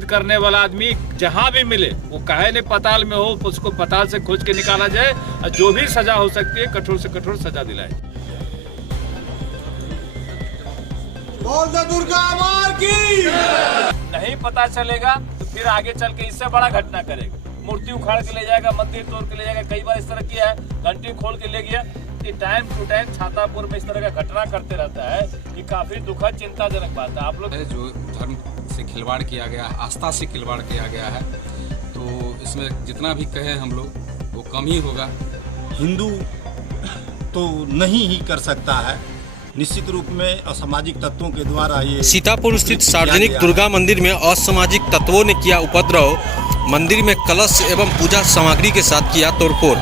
अपराध करने वाला आदमी जहां भी मिले, वो काहे नहीं पताल में हो, उसको पताल से खोज के निकाला जाए और जो भी सजा हो सकती है कठोर से कठोर सजा दिलाए। बोल दे दुर्गा मार की। नहीं पता चलेगा तो फिर आगे चल के इससे बड़ा घटना करेगा, मूर्ति उखाड़ के ले जाएगा, मंदिर तोड़ के ले जाएगा। कई बार इस तरह किया है, घंटी खोल के ले गया। कि टाइम टू टाइम छातापुर में इस तरह का घटना करते रहता है, ये काफी दुखद चिंताजनक बात है। आप लोग जो धर्म से खिलवाड़ किया गया, आस्था से खिलवाड़ किया गया है, तो इसमें जितना भी कहें हम लोग वो कम ही होगा। हिंदू तो नहीं ही कर सकता है, निश्चित रूप में असामाजिक तत्वों के द्वारा ये सीतापुर स्थित सार्वजनिक दुर्गा मंदिर में असामाजिक तत्वों ने किया उपद्रव, मंदिर में कलश एवं पूजा सामग्री के साथ किया तोड़फोड़।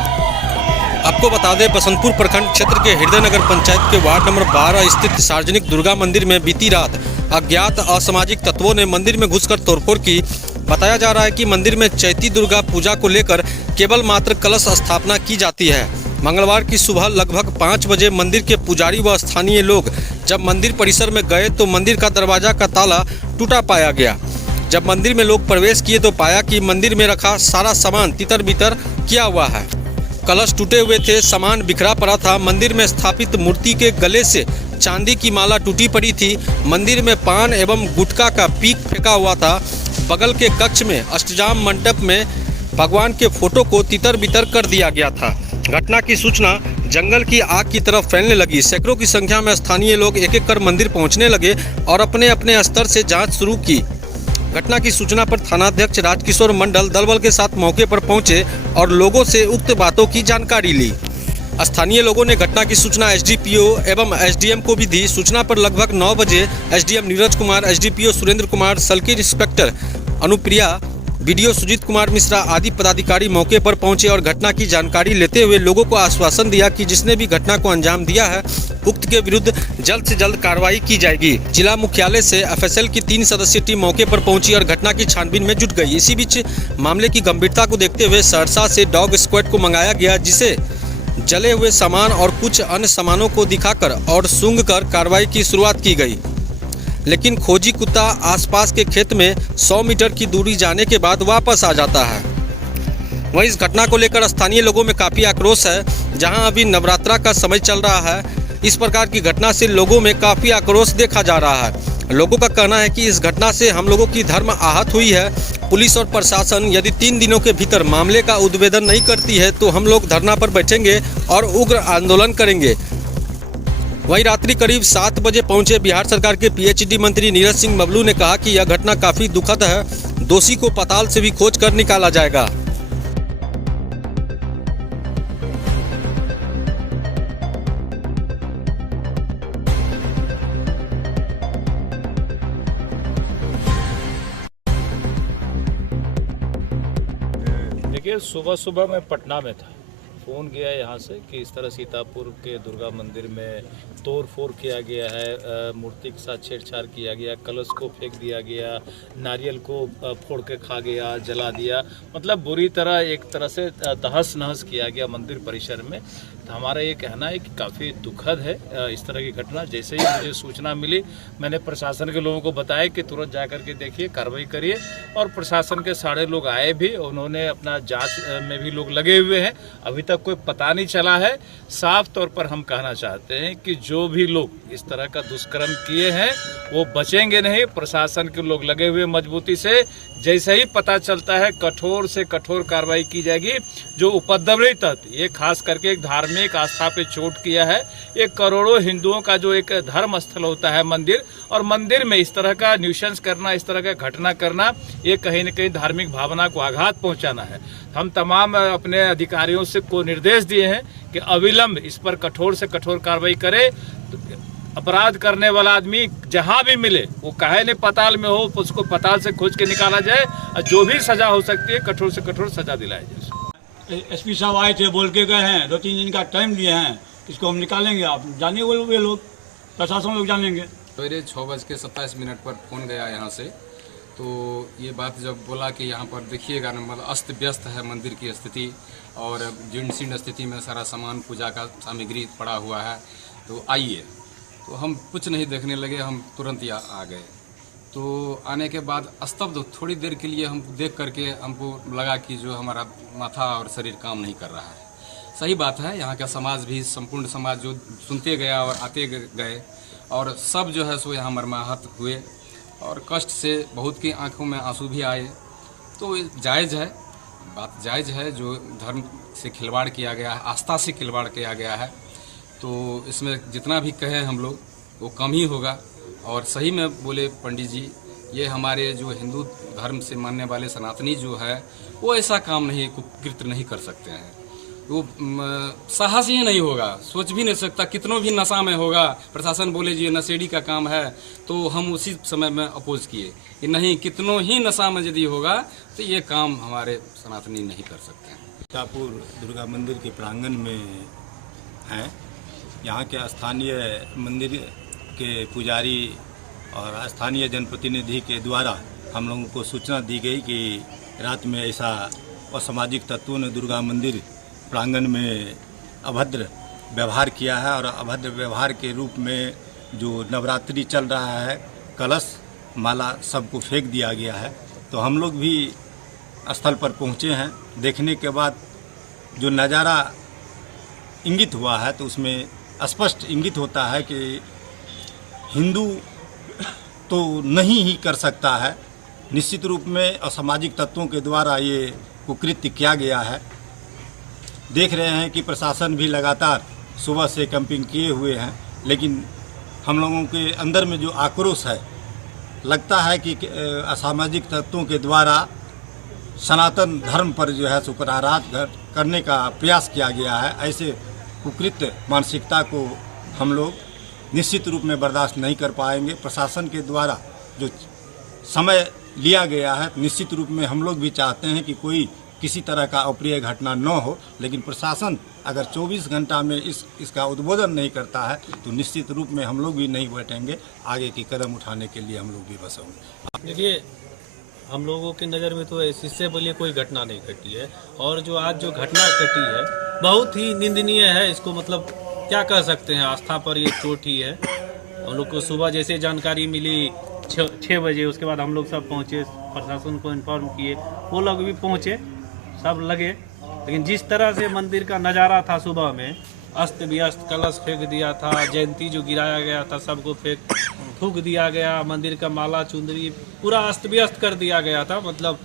आपको बता दें, बसंतपुर प्रखंड क्षेत्र के हृदयनगर पंचायत के वार्ड नंबर 12 स्थित सार्वजनिक दुर्गा मंदिर में बीती रात अज्ञात असामाजिक तत्वों ने मंदिर में घुसकर तोड़फोड़ की। बताया जा रहा है कि मंदिर में चैती दुर्गा पूजा को लेकर केवल मात्र कलश स्थापना की जाती है। मंगलवार की सुबह लगभग 5 बजे मंदिर के पुजारी व स्थानीय लोग जब मंदिर परिसर में गए तो मंदिर का दरवाजा का ताला टूटा पाया गया। जब मंदिर में लोग प्रवेश किए तो पाया कि मंदिर में रखा सारा सामान तितर बितर किया हुआ है। कलश टूटे हुए थे, सामान बिखरा पड़ा था। मंदिर में स्थापित मूर्ति के गले से चांदी की माला टूटी पड़ी थी। मंदिर में पान एवं गुटखा का पीक फेंका हुआ था। बगल के कक्ष में अष्टजाम मंडप में भगवान के फोटो को तितर बितर कर दिया गया था। घटना की सूचना जंगल की आग की तरफ फैलने लगी। सैकड़ों की संख्या में स्थानीय लोग एक एक कर मंदिर पहुंचने लगे और अपने अपने स्तर से जांच शुरू की। घटना की सूचना पर थानाध्यक्ष राजकिशोर मंडल दल बल के साथ मौके पर पहुंचे और लोगों से उक्त बातों की जानकारी ली। स्थानीय लोगों ने घटना की सूचना एसडीपीओ एवं एसडीएम को भी दी। सूचना पर लगभग 9 बजे SDM Neeraj Kumar, SDPO Surendra Kumar, circle inspector Anupriya, BDO Sujeet Kumar Mishra आदि पदाधिकारी मौके पर पहुंचे और घटना की जानकारी लेते हुए लोगों को आश्वासन दिया कि जिसने भी घटना को अंजाम दिया है उक्त के विरुद्ध जल्द से जल्द कार्रवाई की जाएगी। जिला मुख्यालय से एफएसएल की 3 सदस्यीय टीम मौके पर पहुंची और घटना की छानबीन में जुट गई। इसी बीच मामले की गंभीरता को देखते हुए सहरसा से डॉग स्क्वाड को मंगाया गया, जिसे जले हुए सामान और कुछ अन्य सामानों को दिखाकर और सूंघकर कार्रवाई की शुरुआत की गई। लेकिन खोजी कुत्ता आसपास के खेत में 100 मीटर की दूरी जाने के बाद वापस आ जाता है। वहीं इस घटना को लेकर स्थानीय लोगों में काफ़ी आक्रोश है। जहां अभी नवरात्रा का समय चल रहा है, इस प्रकार की घटना से लोगों में काफ़ी आक्रोश देखा जा रहा है। लोगों का कहना है कि इस घटना से हम लोगों की धर्म आहत हुई है। पुलिस और प्रशासन यदि 3 दिनों के भीतर मामले का उद्भेदन नहीं करती है तो हम लोग धरना पर बैठेंगे और उग्र आंदोलन करेंगे। वहीं रात्रि करीब 7 बजे पहुंचे बिहार सरकार के पीएचडी मंत्री नीरज सिंह बबलू ने कहा कि यह घटना काफ़ी दुखद है। दोषी को पाताल से भी खोज कर निकाला जाएगा। देखिए, सुबह सुबह मैं पटना में था, फ़ोन गया यहाँ से कि इस तरह सीतापुर के दुर्गा मंदिर में तोड़ फोड़ किया गया है, मूर्ति के साथ छेड़छाड़ किया गया, कलश को फेंक दिया गया, नारियल को फोड़ के खा गया, जला दिया, मतलब बुरी तरह एक तरह से तहस नहस किया गया मंदिर परिसर में। तो हमारा ये कहना है कि काफ़ी दुखद है इस तरह की घटना। जैसे ही मुझे सूचना मिली, मैंने प्रशासन के लोगों को बताया कि तुरंत जा कर के देखिए, कार्रवाई करिए। और प्रशासन के सारे लोग आए भी, उन्होंने अपना जांच में भी लोग लगे हुए हैं। अभी तक कोई पता नहीं चला है। साफ तौर पर हम कहना चाहते हैं कि जो भी लोग इस तरह का दुष्कर्म किए हैं वो बचेंगे नहीं। प्रशासन के लोग लगे हुए मजबूती से, जैसे ही पता चलता है कठोर से कठोर कार्रवाई की जाएगी। जो उपद्रवी तत्व, ये खास करके एक धार्मिक आस्था पे चोट किया है, ये करोड़ों हिंदुओं का जो एक धर्म स्थल होता है मंदिर, और मंदिर में इस तरह का न्यूसेंस करना, इस तरह का घटना करना, ये कहीं न कहीं धार्मिक भावना को आघात पहुंचाना है। हम तमाम अपने अधिकारियों से को निर्देश दिए हैं कि अविलंब इस पर कठोर से कठोर कार्रवाई करे। अपराध करने वाला आदमी जहां भी मिले, वो काहे नहीं पताल में हो, उसको पताल से खोज के निकाला जाए और जो भी सजा हो सकती है कठोर से कठोर सजा दिलाई जाए। एसपी साहब आए थे, बोल के गए हैं, 2-3 दिन का टाइम लिए हैं, इसको हम निकालेंगे। आप जानिए, वो लोग प्रशासन लोग जानेंगे। सवेरे 6:27 पर फ़ोन गया यहाँ से, तो ये बात जब बोला कि यहाँ पर देखिएगा, मतलब अस्त व्यस्त है मंदिर की स्थिति और जीर्ण स्थिति में सारा सामान पूजा का सामग्री पड़ा हुआ है, तो आइए। तो हम कुछ नहीं देखने लगे, हम तुरंत यहाँ आ गए। तो आने के बाद स्तब्ध थोड़ी देर के लिए हम देख करके हमको लगा कि जो हमारा माथा और शरीर काम नहीं कर रहा है। सही बात है, यहाँ का समाज भी, संपूर्ण समाज जो सुनते गया और आते गए और सब जो है सो यहाँ मर्माहत हुए और कष्ट से बहुत की आंखों में आंसू भी आए। तो जायज़ है, बात जायज़ है, जो धर्म से खिलवाड़ किया गया है, आस्था से खिलवाड़ किया गया है, तो इसमें जितना भी कहें हम लोग वो कम ही होगा। और सही में बोले पंडित जी, ये हमारे जो हिंदू धर्म से मानने वाले सनातनी जो है वो ऐसा काम नहीं, कुकृत्य नहीं कर सकते हैं। वो साहस ही नहीं होगा, सोच भी नहीं सकता। कितनों भी नशा में होगा, प्रशासन बोले जी ये नशेड़ी का काम है, तो हम उसी समय में अपोज किए कि नहीं, कितनों ही नशा में यदि होगा तो ये काम हमारे सनातनी नहीं कर सकते हैं। सीतापुर दुर्गा मंदिर के प्रांगण में हैं। यहाँ के स्थानीय मंदिर के पुजारी और स्थानीय जनप्रतिनिधि के द्वारा हम लोगों को सूचना दी गई कि रात में ऐसा असामाजिक तत्वों ने दुर्गा मंदिर प्रांगण में अभद्र व्यवहार किया है और अभद्र व्यवहार के रूप में जो नवरात्रि चल रहा है, कलश माला सबको फेंक दिया गया है। तो हम लोग भी स्थल पर पहुँचे हैं। देखने के बाद जो नज़ारा इंगित हुआ है तो उसमें स्पष्ट इंगित होता है कि हिंदू तो नहीं ही कर सकता है। निश्चित रूप में असामाजिक तत्वों के द्वारा ये कुकृत्य किया गया है। देख रहे हैं कि प्रशासन भी लगातार सुबह से कैंपिंग किए हुए हैं, लेकिन हम लोगों के अंदर में जो आक्रोश है, लगता है कि असामाजिक तत्वों के द्वारा सनातन धर्म पर जो है सुपरारात करने का प्रयास किया गया है। ऐसे कुकृत्य मानसिकता को हम लोग निश्चित रूप में बर्दाश्त नहीं कर पाएंगे। प्रशासन के द्वारा जो समय लिया गया है, निश्चित रूप में हम लोग भी चाहते हैं कि कोई किसी तरह का अप्रिय घटना न हो, लेकिन प्रशासन अगर 24 घंटा में इसका उद्बोधन नहीं करता है तो निश्चित रूप में हम लोग भी नहीं बैठेंगे। आगे की कदम उठाने के लिए हम लोग भी बस होंगे। देखिए, हम लोगों की नज़र में तो इससे पहले कोई घटना नहीं घटी है, और जो आज जो घटना घटी है बहुत ही निंदनीय है। इसको मतलब क्या कह सकते हैं, आस्था पर ये चोट ही है। हम लोग को सुबह जैसे जानकारी मिली 6 बजे, उसके बाद हम लोग सब पहुँचे, प्रशासन को इन्फॉर्म किए, वो लोग भी पहुँचे, सब लगे। लेकिन जिस तरह से मंदिर का नज़ारा था सुबह में, अस्त व्यस्त, कलश फेंक दिया था, जयंती जो गिराया गया था सबको थूक दिया गया, मंदिर का माला चुंदरी पूरा अस्त व्यस्त कर दिया गया था। मतलब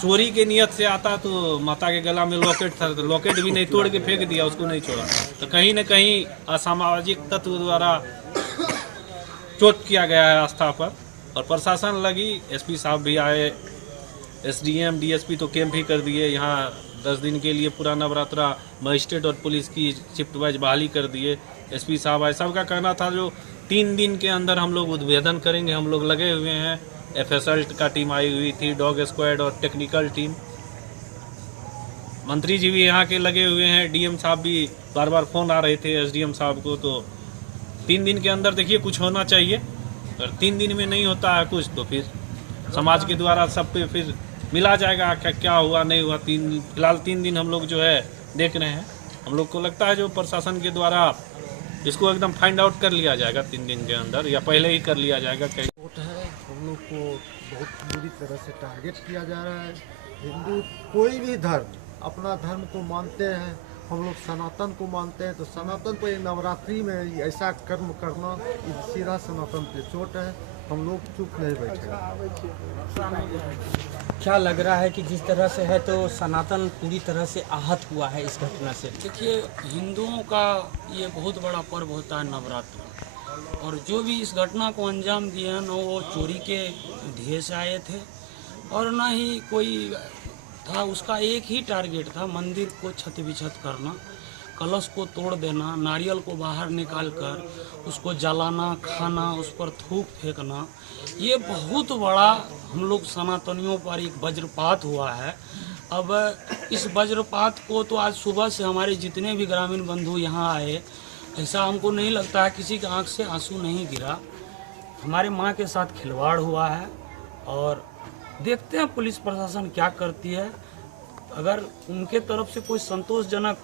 चोरी के नियत से आता तो माता के गला में लॉकेट था, तो लॉकेट भी नहीं तोड़ के फेंक दिया, उसको नहीं छोड़ा। तो कहीं न कहीं असामाजिक तत्व द्वारा चोट किया गया है आस्था पर। और प्रशासन लगी, एसपी साहब भी आए, एसडीएम डीएसपी तो कैंप ही कर दिए। यहाँ 10 दिन के लिए पूरा नवरात्रा मजिस्ट्रेट और पुलिस की शिफ्ट वाइज बहाली कर दिए। एसपी साहब आए, सबका कहना था जो 3 दिन के अंदर हम लोग उद्भेदन करेंगे। हम लोग लगे हुए हैं, एफएसएल का टीम आई हुई थी, डॉग स्क्वाड और टेक्निकल टीम, मंत्री जी भी यहाँ के लगे हुए हैं, डीएम साहब भी बार बार फ़ोन आ रहे थे एसडीएम साहब को। तो 3 दिन के अंदर देखिए कुछ होना चाहिए। अगर 3 दिन में नहीं होता है कुछ तो फिर समाज के द्वारा सब पे फिर मिला जाएगा क्या हुआ नहीं हुआ। फिलहाल 3 दिन हम लोग जो है देख रहे हैं। हम लोग को लगता है जो प्रशासन के द्वारा इसको एकदम फाइंड आउट कर लिया जाएगा 3 दिन के अंदर, या पहले ही कर लिया जाएगा। वोट है, हम लोग को बहुत बुरी तरह से टारगेट किया जा रहा है। हिंदू कोई भी धर्म अपना धर्म को मानते हैं, हम लोग सनातन को मानते हैं, तो सनातन पे नवरात्रि में ऐसा कर्म करना सीधा सनातन पे चोट है। हम लोग चुप नहीं बैठे। क्या लग रहा है कि जिस तरह से है तो सनातन पूरी तरह से आहत हुआ है इस घटना से? देखिए, हिंदुओं का ये बहुत बड़ा पर्व होता है नवरात्र, और जो भी इस घटना को अंजाम दिए हैं न वो चोरी के ध्येय से आए थे और न ही कोई था। उसका एक ही टारगेट था, मंदिर को क्षति विक्षत करना, कलश को तोड़ देना, नारियल को बाहर निकाल कर उसको जलाना, खाना, उस पर थूक फेंकना। ये बहुत बड़ा हम लोग सनातनियों पर एक वज्रपात हुआ है। अब इस वज्रपात को तो आज सुबह से हमारे जितने भी ग्रामीण बंधु यहाँ आए, ऐसा हमको नहीं लगता है किसी की आंख से आंसू नहीं गिरा। हमारे माँ के साथ खिलवाड़ हुआ है और देखते हैं पुलिस प्रशासन क्या करती है। अगर उनके तरफ से कोई संतोषजनक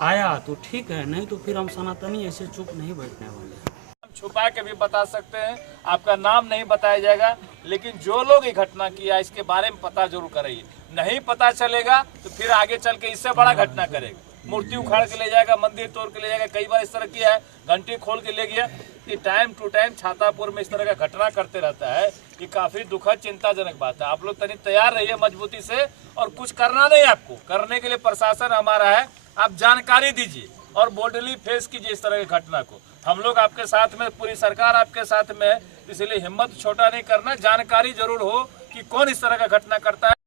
आया तो ठीक है, नहीं तो फिर हम सनातनी ऐसे चुप नहीं बैठने वाले। छुपा के भी बता सकते हैं, आपका नाम नहीं बताया जाएगा, लेकिन जो लोग ये घटना किया इसके बारे में पता जरूर करिए। नहीं पता चलेगा तो फिर आगे चल के इससे बड़ा घटना करेगा, मूर्ति उखाड़ के ले जाएगा, मंदिर तोड़ के ले जाएगा। कई बार इस तरह किया है, घंटी खोल के ले गया। कि टाइम टू टाइम छातापुर में इस तरह का घटना करते रहता है, ये काफी दुखद चिंताजनक बात है। आप लोग तनी तैयार रहिए मजबूती से, और कुछ करना नहीं, आपको करने के लिए प्रशासन हमारा है, आप जानकारी दीजिए और बोल्डली फेस कीजिए इस तरह की घटना को। हम लोग आपके साथ में, पूरी सरकार आपके साथ में है, इसलिए हिम्मत छोटा नहीं करना, जानकारी जरूर हो कि कौन इस तरह का घटना करता है।